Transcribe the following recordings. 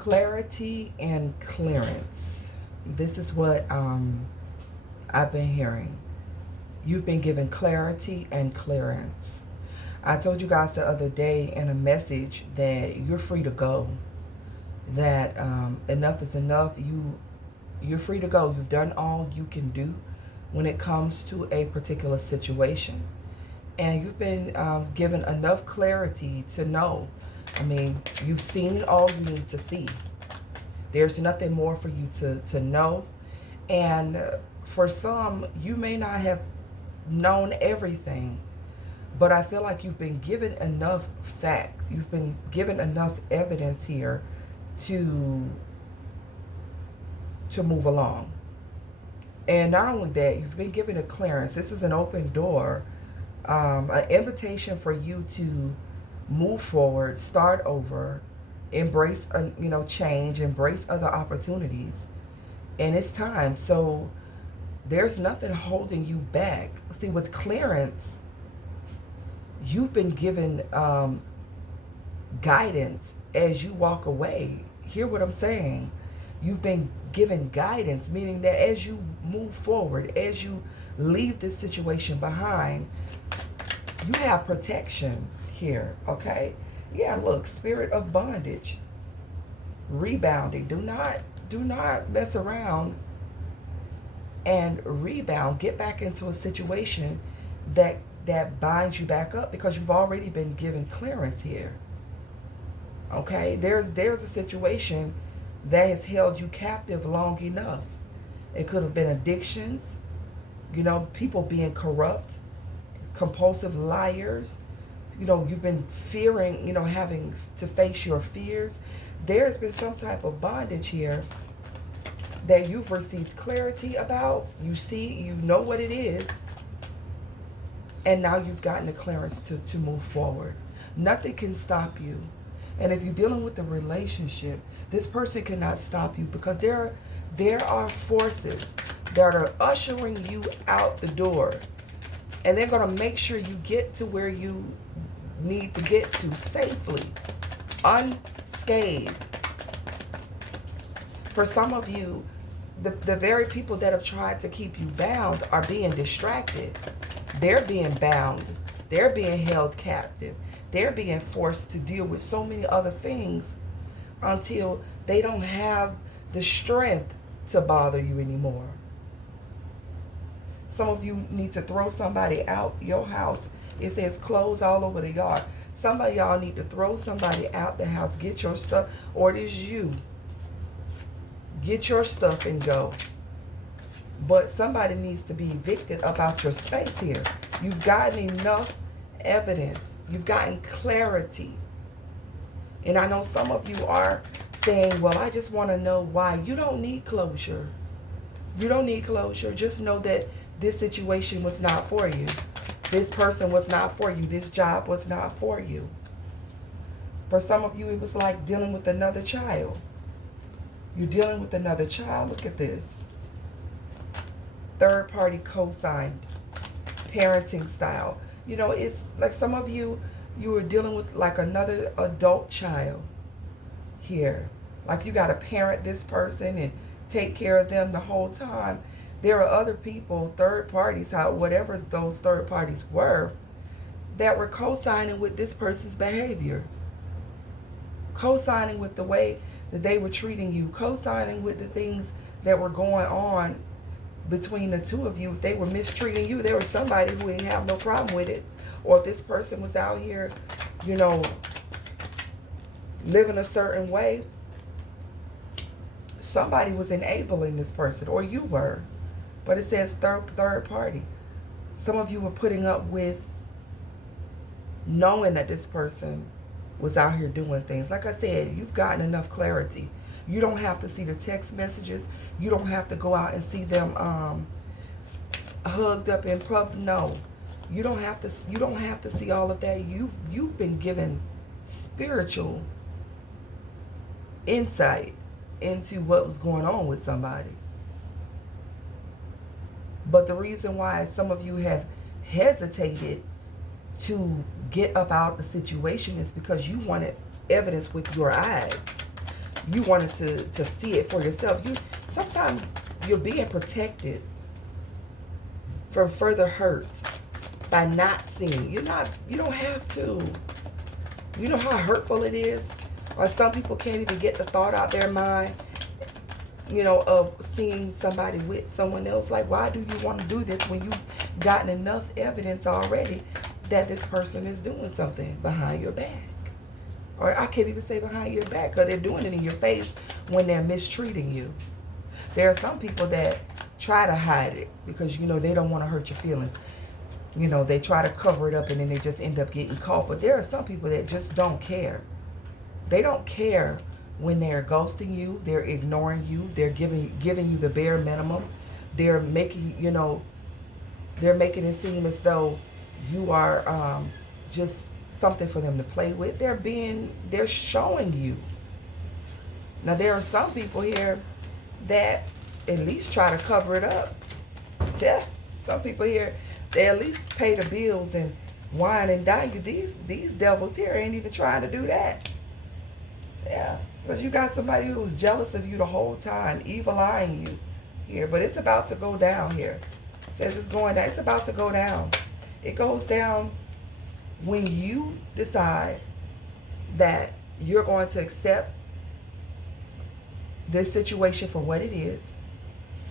Clarity and clearance. This is what I've been hearing. You've been given clarity and clearance. I told you guys the other day in a message that you're free to go. That enough is enough. You're free to go. You've done all you can do when it comes to a particular situation, and you've been given enough clarity to know. I mean, you've seen all you need to see. There's nothing more for you to know. And for some, you may not have known everything, but I feel like you've been given enough facts. You've been given enough evidence here to move along. And not only that, you've been given a clearance. This is an open door, an invitation for you to move forward, start over, embrace change, embrace other opportunities, and it's time. So there's nothing holding you back. See, with clearance, you've been given guidance as you walk away. Hear what I'm saying? You've been given guidance, meaning that as you move forward, as you leave this situation behind, you have protection here, okay? Yeah, look, spirit of bondage, rebounding. Do not mess around and rebound. Get back into a situation that binds you back up, because you've already been given clearance here. Okay? There's a situation that has held you captive long enough. It could have been addictions, people being corrupt, compulsive liars. You've been fearing, having to face your fears. There's been some type of bondage here that you've received clarity about. You see, you know what it is, and now you've gotten the clearance to move forward. Nothing can stop you. And if you're dealing with a relationship, this person cannot stop you, because there are forces that are ushering you out the door, and they're going to make sure you get to where you need to get to safely, unscathed. For some of you, the very people that have tried to keep you bound are being distracted. They're being bound. They're being held captive. They're being forced to deal with so many other things until they don't have the strength to bother you anymore. Some of you need to throw somebody out your house. It says clothes all over the yard. Some of y'all need to throw somebody out the house. Get your stuff, or it is you. Get your stuff and go. But somebody needs to be evicted about your space here. You've gotten enough evidence. You've gotten clarity. And I know some of you are saying, well, I just want to know why. You don't need closure. You don't need closure. Just know that this situation was not for you. This person was not for you. This job was not for you. For some of you, it was like dealing with another child. You're dealing with another child. Look at this. Third party co-signed parenting style. It's like some of you were dealing with like another adult child here. Like you got to parent this person and take care of them the whole time. There are other people, third parties, whatever those third parties were, that were co-signing with this person's behavior. Co-signing with the way that they were treating you. Co-signing with the things that were going on between the two of you. If they were mistreating you, there was somebody who didn't have no problem with it. Or if this person was out here, living a certain way, somebody was enabling this person, or you were. But it says third party. Some of you were putting up with knowing that this person was out here doing things. Like I said, you've gotten enough clarity. You don't have to see the text messages. You don't have to go out and see them hugged up in public. No, you don't have to. You don't have to see all of that. You've been given spiritual insight into what was going on with somebody. But the reason why some of you have hesitated to get up out of the situation is because you wanted evidence with your eyes. you wanted to see it for yourself. Sometimes you're being protected from further hurt by not seeing. You don't have to. You know how hurtful it is? Or some people can't even get the thought out their mind, of seeing somebody with someone else. Like, why do you want to do this when you've gotten enough evidence already that this person is doing something behind your back? Or I can't even say behind your back, because they're doing it in your face when they're mistreating you. There are some people that try to hide it because, they don't want to hurt your feelings. They try to cover it up and then they just end up getting caught. But there are some people that just don't care. They don't care when they're ghosting you, they're ignoring you, they're giving you the bare minimum. They're making, they're making it seem as though you are just something for them to play with. They're showing you. Now there are some people here that at least try to cover it up. Yeah, some people here, they at least pay the bills and wine and dine you. These devils here ain't even trying to do that. Yeah, because you got somebody who's jealous of you the whole time, evil eyeing you here. But it's about to go down here. It says it's going down. It's about to go down. It goes down when you decide that you're going to accept this situation for what it is,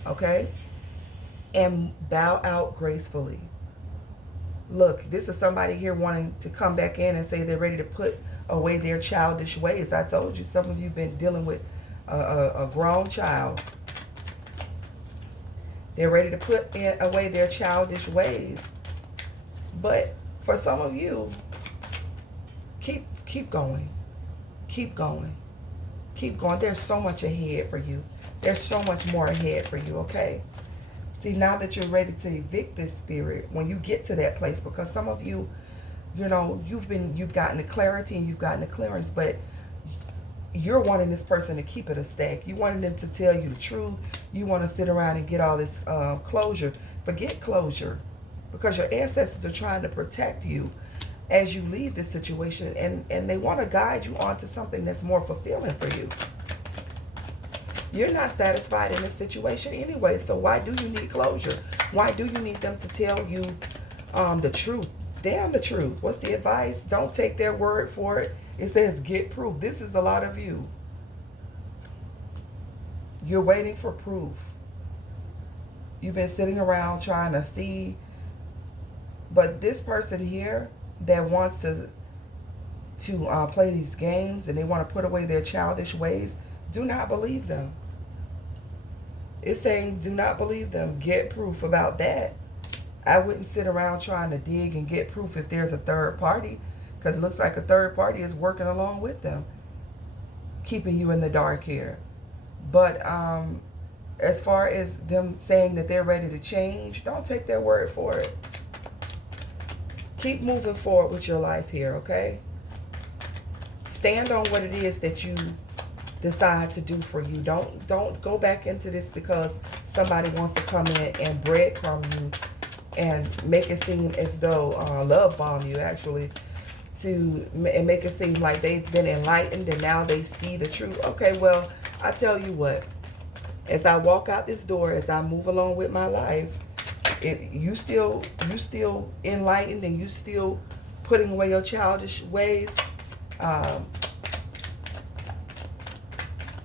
okay? And bow out gracefully. Look, this is somebody here wanting to come back in and say they're ready to put away their childish ways. I told you, some of you have been dealing with a grown child. They're ready to put away their childish ways. But for some of you, keep going. Keep going. Keep going. There's so much ahead for you. There's so much more ahead for you, okay? See, now that you're ready to evict this spirit, when you get to that place, because some of you, you've gotten the clarity and you've gotten the clearance, but you're wanting this person to keep it a stack. You wanting them to tell you the truth. You want to sit around and get all this closure. Forget closure, because your ancestors are trying to protect you as you leave this situation, and they want to guide you onto something that's more fulfilling for you. You're not satisfied in this situation anyway, so why do you need closure? Why do you need them to tell you the truth? Damn the truth. What's the advice? Don't take their word for it. It says get proof. This is a lot of you. You're waiting for proof. You've been sitting around trying to see. But this person here that wants to play these games and they want to put away their childish ways, do not believe them. It's saying do not believe them. Get proof about that. I wouldn't sit around trying to dig and get proof if there's a third party, because it looks like a third party is working along with them, keeping you in the dark here. But as far as them saying that they're ready to change, don't take their word for it. Keep moving forward with your life here, okay? Stand on what it is that you decide to do for you. Don't go back into this because somebody wants to come in and breadcrumb you and make it seem as though love bomb you, actually, and make it seem like they've been enlightened and now they see the truth. Okay, well, I tell you what, as I walk out this door, as I move along with my life, if you still enlightened and you still putting away your childish ways,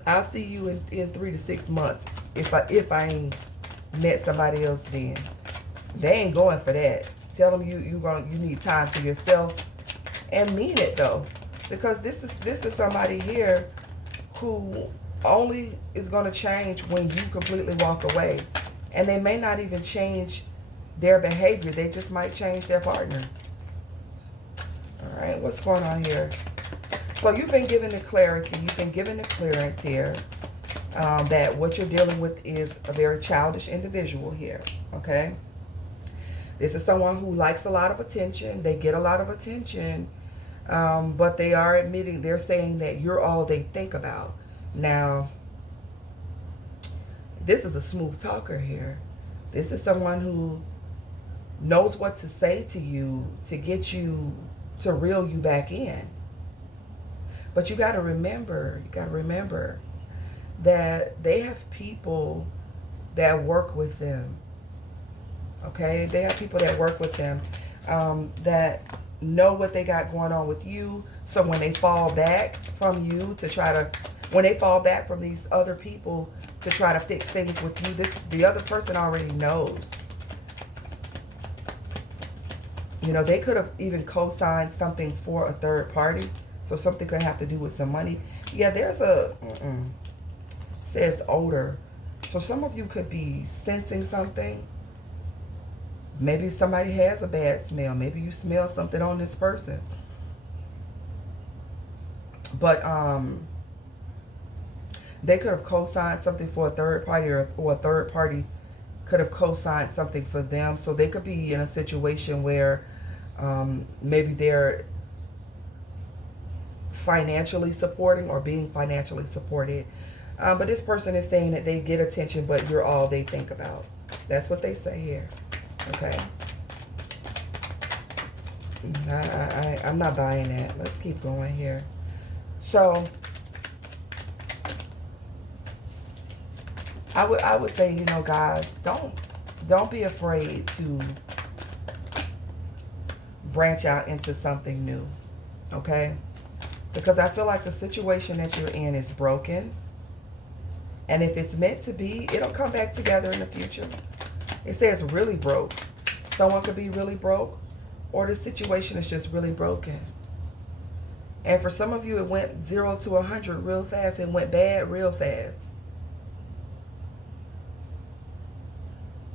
I'll see you in 3 to 6 months if I ain't met somebody else then. They ain't going for that. Tell them you need time to yourself, and mean it though, because this is somebody here who only is going to change when you completely walk away, and they may not even change their behavior. They just might change their partner. All right, what's going on here? So you've been given the clarity. You've been given the clearance here that what you're dealing with is a very childish individual here. Okay. This is someone who likes a lot of attention. They get a lot of attention, but they are admitting, they're saying that you're all they think about. Now, this is a smooth talker here. This is someone who knows what to say to you to get you, to reel you back in. But you got to remember, that they have people that work with them. Okay, they have people that work with them, that know what they got going on with you. So when they fall back from you to try to, when they fall back from these other people to try to fix things with you, the other person already knows. You know, they could have even co-signed something for a third party. So something could have to do with some money. Yeah, there's a, says odor. So some of you could be sensing something. Maybe somebody has a bad smell. Maybe you smell something on this person. But they could have co-signed something for a third party, or a third party could have co-signed something for them. So they could be in a situation where maybe they're financially supporting or being financially supported. But this person is saying that they get attention, but you're all they think about. That's what they say here. Okay. I'm not buying that. Let's keep going here. So I would say, you know, guys, don't be afraid to branch out into something new. Okay? Because I feel like the situation that you're in is broken. And if it's meant to be, it'll come back together in the future. It says really broke. Someone could be really broke, or the situation is just really broken. And for some of you, it went 0 to 100 real fast. It went bad real fast.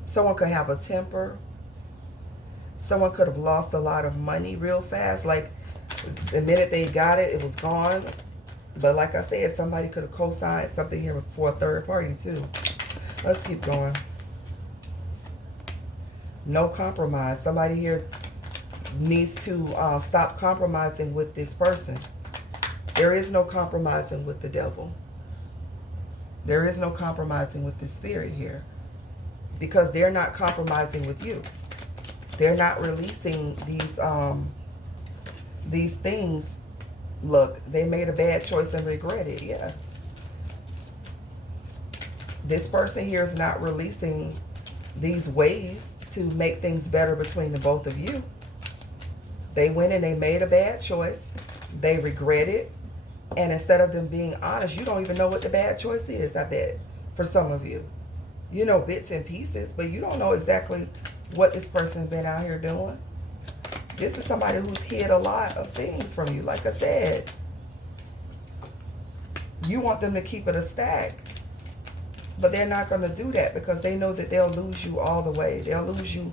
Someone could have a temper. Someone could have lost a lot of money real fast. Like the minute they got it, it was gone. But like I said, somebody could have co-signed something here for a third party too. Let's keep going. No compromise. Somebody here needs to stop compromising with this person. There is no compromising with the devil. There is no compromising with the spirit here. Because they're not compromising with you. They're not releasing these things. Look, they made a bad choice and regret it. Yeah. This person here is not releasing these ways to make things better between the both of you. They went and they made a bad choice. They regret it. And instead of them being honest, you don't even know what the bad choice is, I bet, for some of you. You know bits and pieces, but you don't know exactly what this person's been out here doing. This is somebody who's hid a lot of things from you. Like I said, you want them to keep it a stack. But they're not going to do that because they know that they'll lose you all the way. They'll lose you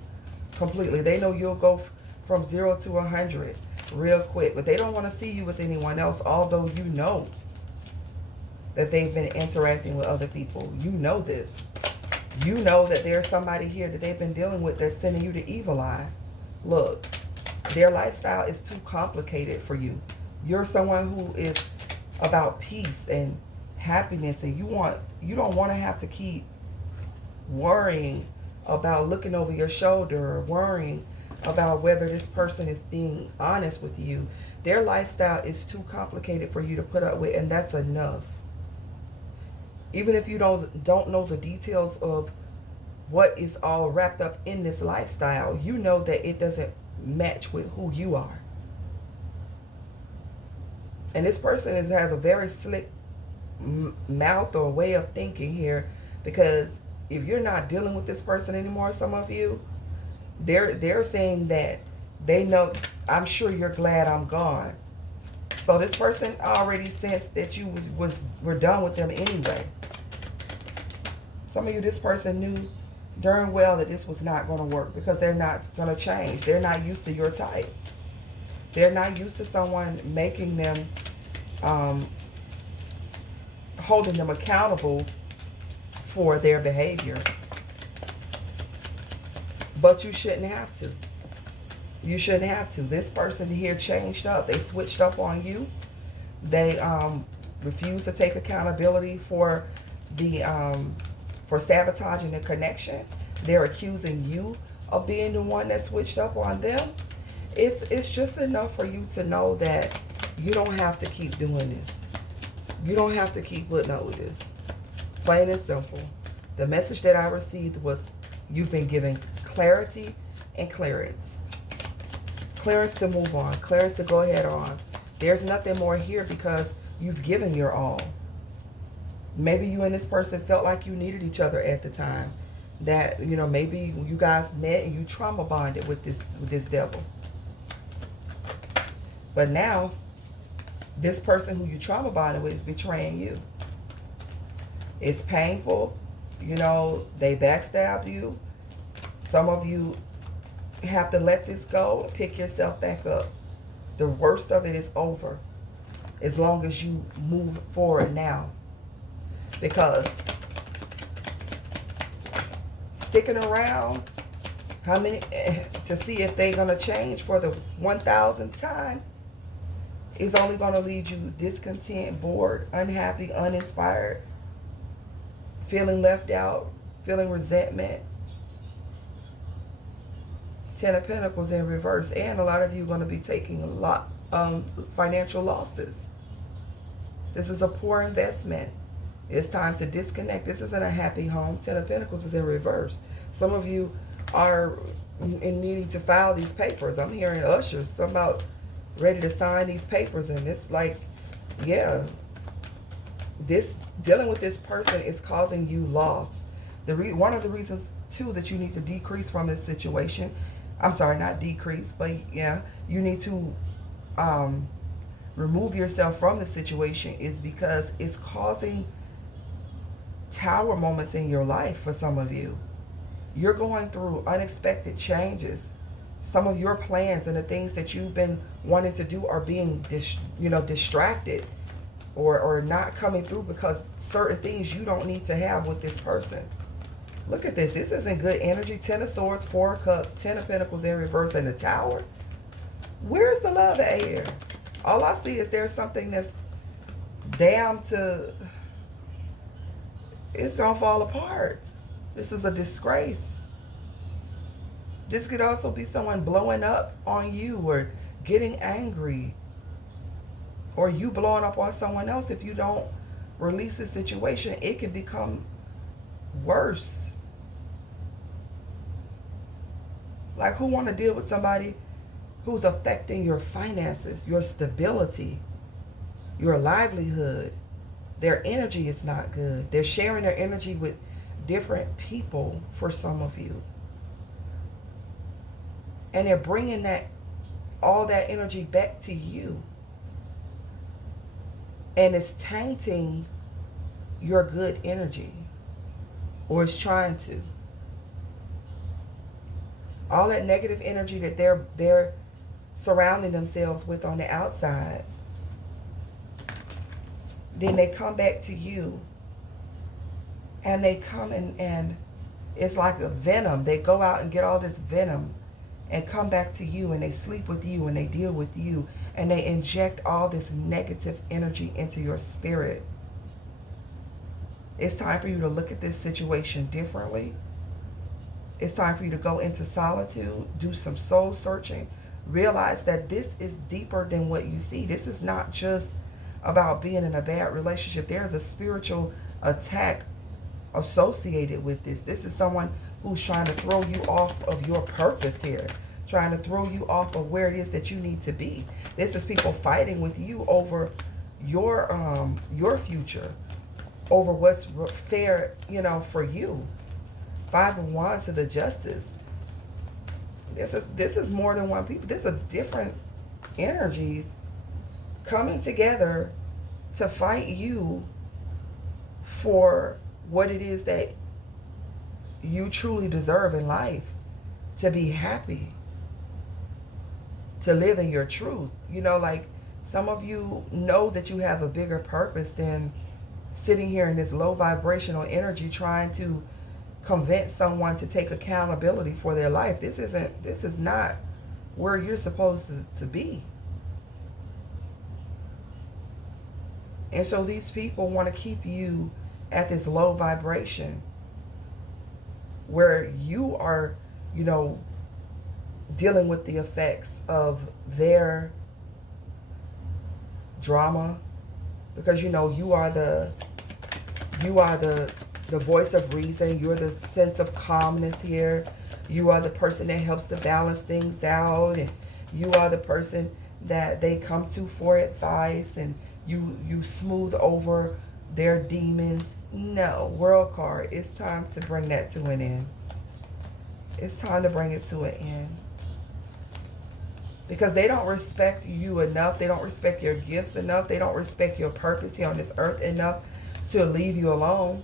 completely. They know you'll go from 0 to 100 real quick. But they don't want to see you with anyone else, although you know that they've been interacting with other people. You know this. You know that there's somebody here that they've been dealing with that's sending you the evil eye. Look, their lifestyle is too complicated for you. You're someone who is about peace and happiness, and you don't want to have to keep worrying about looking over your shoulder or worrying about whether this person is being honest with you. Their lifestyle is too complicated for you to put up with, and that's enough. Even if you don't know the details of what is all wrapped up in this lifestyle, you know that it doesn't match with who you are. And this person has a very slick mouth or way of thinking here, because if you're not dealing with this person anymore, some of you, they're saying that they know, I'm sure you're glad I'm gone. So this person already sensed that you were done with them anyway. Some of you, this person knew darn well that this was not going to work because they're not going to change. They're not used to your type. They're not used to someone making them, holding them accountable for their behavior. But you shouldn't have to. You shouldn't have to. This person here changed up. They switched up on you. They refused to take accountability for the for sabotaging the connection. They're accusing you of being the one that switched up on them. It's just enough for you to know that You don't have to keep doing this. You don't have to keep putting up with this. Plain and simple. The message that I received was you've been given clarity and clearance. Clearance to move on. Clearance to go ahead on. There's nothing more here because you've given your all. Maybe you and this person felt like you needed each other at the time. That, you know, maybe you guys met and you trauma bonded with this devil. But now, this person who you trauma bonded with is betraying you. It's painful. You know, they backstabbed you. Some of you have to let this go and pick yourself back up. The worst of it is over. As long as you move forward now. Because sticking around, how many, to see if they're going to change for the 1,000th time, is only going to lead you discontent, bored, unhappy, uninspired, feeling left out, feeling resentment. 10 of Pentacles in reverse. And a lot of you are going to be taking a lot financial losses. This is a poor investment. It's time to disconnect. This isn't a happy home. 10 of Pentacles is in reverse. Some of you are in needing to file these papers. I'm hearing ushers, some about ready to sign these papers. And it's like, yeah, this dealing with this person is causing you loss. One of the reasons, too, that you need to decrease from this situation, I'm sorry, not decrease, but yeah, you need to remove yourself from the situation is because it's causing tower moments in your life for some of you. You're going through unexpected changes. Some of your plans and the things that you've been wanting to do are being distracted or not coming through because certain things you don't need to have with this person. Look at this. This isn't good energy. 10 of Swords, 4 of Cups, 10 of Pentacles in reverse, and the Tower. Where's the love at here? All I see is there's something that's damned to... It's going to fall apart. This is a disgrace. This could also be someone blowing up on you or getting angry. Or you blowing up on someone else. If you don't release the situation, it could become worse. Like, who want to deal with somebody who's affecting your finances, your stability, your livelihood? Their energy is not good. They're sharing their energy with different people for some of you. And they're bringing all that energy back to you. And it's tainting your good energy. Or it's trying to. All that negative energy that they're surrounding themselves with on the outside, then they come back to you and they come and it's like a venom. They go out and get all this venom and come back to you, and they sleep with you and they deal with you and they inject all this negative energy into your spirit. It's time for you to look at this situation differently. It's time for you to go into solitude, do some soul searching, realize that this is deeper than what you see. This is not just about being in a bad relationship. There is a spiritual attack associated with this. This is someone who's trying to throw you off of your purpose here, trying to throw you off of where it is that you need to be. This is people fighting with you over your future, over what's fair, for you. 5 of Wands to the Justice. This is more than one people. This is different energies coming together to fight you for what it is that you truly deserve in life. To be happy. To live in your truth. Like some of you know that you have a bigger purpose than sitting here in this low vibrational energy trying to convince someone to take accountability for their life. This is not where you're supposed to be. And so these people want to keep you at this low vibration where you are, dealing with the effects of their drama, because you know you are the voice of reason. You're the sense of calmness here. You are the person that helps to balance things out, and you are the person that they come to for advice, and you smooth over their demons. No, World card, it's time to bring that to an end. It's time to bring it to an end. Because they don't respect you enough. They don't respect your gifts enough. They don't respect your purpose here on this earth enough to leave you alone.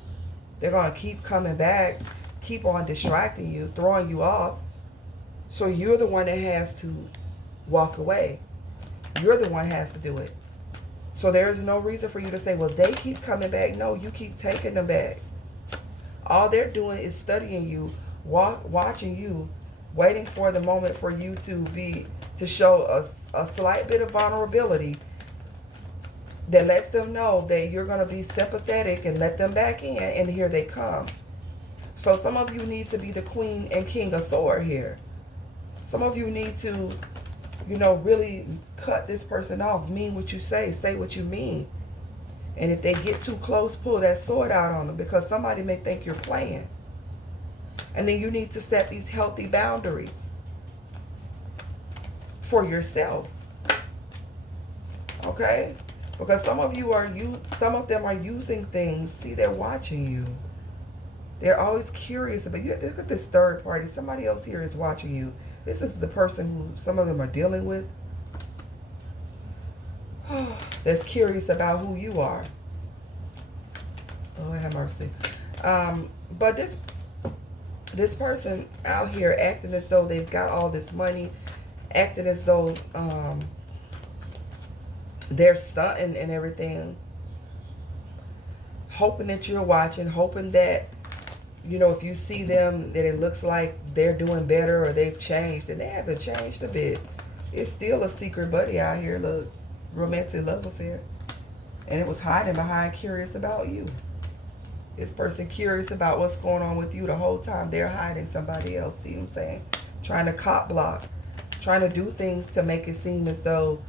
They're going to keep coming back, keep on distracting you, throwing you off. So you're the one that has to walk away. You're the one that has to do it. So there's no reason for you to say, well, they keep coming back. No, you keep taking them back. All they're doing is studying you, watching you, waiting for the moment for you to show a slight bit of vulnerability that lets them know that you're going to be sympathetic and let them back in, and here they come. So some of you need to be the queen and king of sword here. Some of you need to, you know, really cut this person off. Mean what you say what you mean. And if they get too close, pull that sword out on them, because somebody may think you're playing. And then you need to set these healthy boundaries for yourself. Okay? Because some of them are using things. See, they're watching you. They're always curious about you. Look at this third party. Somebody else here is watching you. This is the person who some of them are dealing with. That's curious about who you are. Oh, have mercy. But this person out here acting as though they've got all this money, acting as though they're stunting and everything, hoping that you're watching, hoping that, you know, if you see them, that it looks like they're doing better or they've changed, and they haven't changed a bit. It's still a secret buddy out here, look, romantic love affair. And it was hiding behind curious about you. This person curious about what's going on with you the whole time. They're hiding somebody else, see what I'm saying? Trying to cop block, trying to do things to make it seem as though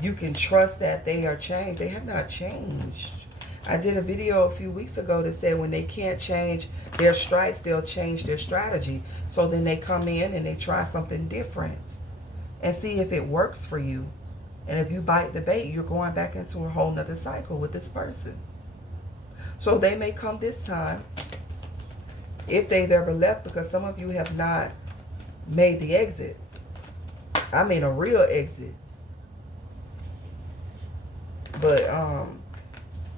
you can trust that they are changed. They have not changed. I did a video a few weeks ago that said when they can't change their stripes, they'll change their strategy. So then they come in and they try something different and see if it works for you. And if you bite the bait, you're going back into a whole nother cycle with this person. So they may come this time, if they've ever left, because some of you have not made the exit. I mean a real exit. But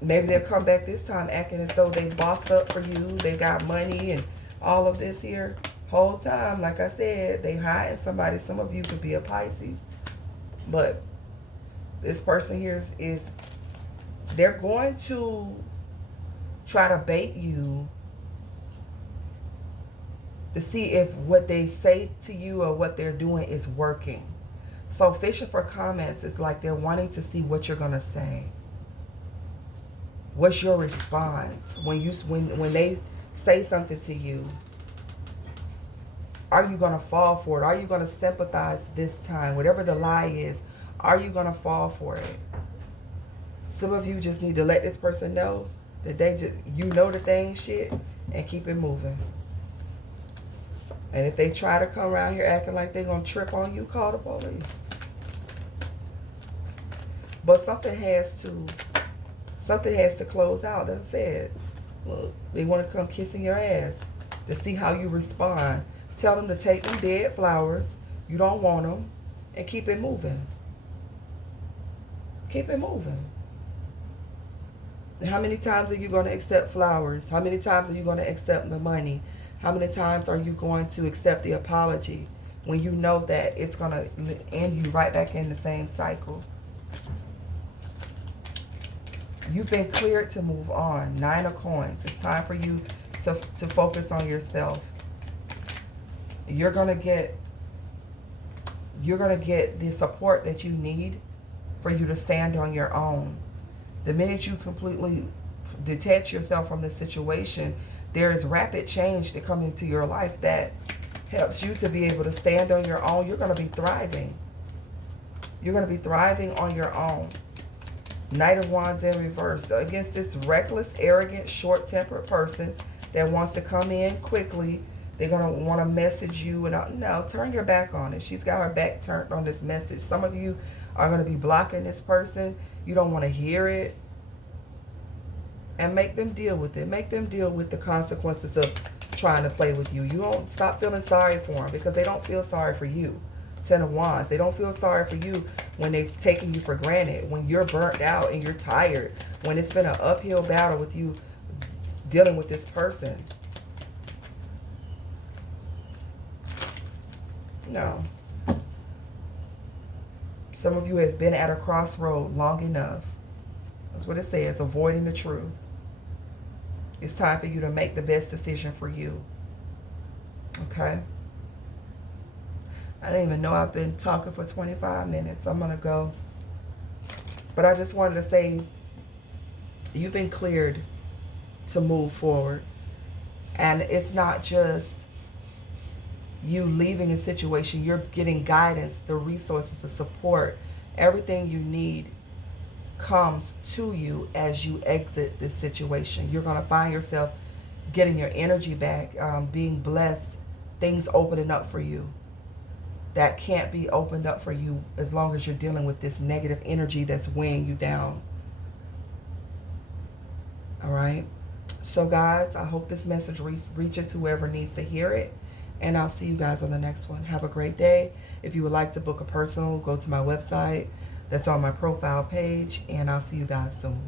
maybe they'll come back this time acting as though they bossed up for you. They got money and all of this here. Whole time, like I said, they hiding somebody. Some of you could be a Pisces. But this person here is they're going to try to bait you to see if what they say to you or what they're doing is working. So fishing for comments is like they're wanting to see what you're going to say. What's your response when they say something to you? Are you going to fall for it? Are you going to sympathize this time? Whatever the lie is, are you going to fall for it? Some of you just need to let this person know that you know that they ain't shit, and keep it moving. And if they try to come around here acting like they're going to trip on you, call the police. But something has to close out. That's said. Look, they want to come kissing your ass to see how you respond. Tell them to take them dead flowers. You don't want them. And keep it moving. Keep it moving. How many times are you going to accept flowers? How many times are you going to accept the money? How many times are you going to accept the apology when you know that it's going to end you right back in the same cycle? You've been cleared to move on. 9 of Coins. It's time for you to focus on yourself. You're going to get the support that you need for you to stand on your own. The minute you completely detach yourself from the situation, there is rapid change that comes into your life that helps you to be able to stand on your own. You're going to be thriving. You're going to be thriving on your own. Knight of Wands in reverse. So against this reckless, arrogant, short-tempered person that wants to come in quickly, they're going to want to message you. And no, turn your back on it. She's got her back turned on this message. Some of you are going to be blocking this person. You don't want to hear it. And make them deal with it. Make them deal with the consequences of trying to play with you. You don't stop feeling sorry for them, because they don't feel sorry for you. Ten of Wands. They don't feel sorry for you when they've taken you for granted, when you're burnt out and you're tired, when it's been an uphill battle with you dealing with this person. No. Some of you have been at a crossroad long enough. That's what it says, avoiding the truth. It's time for you to make the best decision for you. Okay? I didn't even know I've been talking for 25 minutes. I'm going to go. But I just wanted to say, you've been cleared to move forward. And it's not just you leaving a situation. You're getting guidance, the resources, the support. Everything you need comes to you as you exit this situation. You're going to find yourself getting your energy back, being blessed, things opening up for you that can't be opened up for you as long as you're dealing with this negative energy that's weighing you down. All right? So guys, I hope this message reaches whoever needs to hear it. And I'll see you guys on the next one. Have a great day. If you would like to book a personal, go to my website. That's on my profile page. And I'll see you guys soon.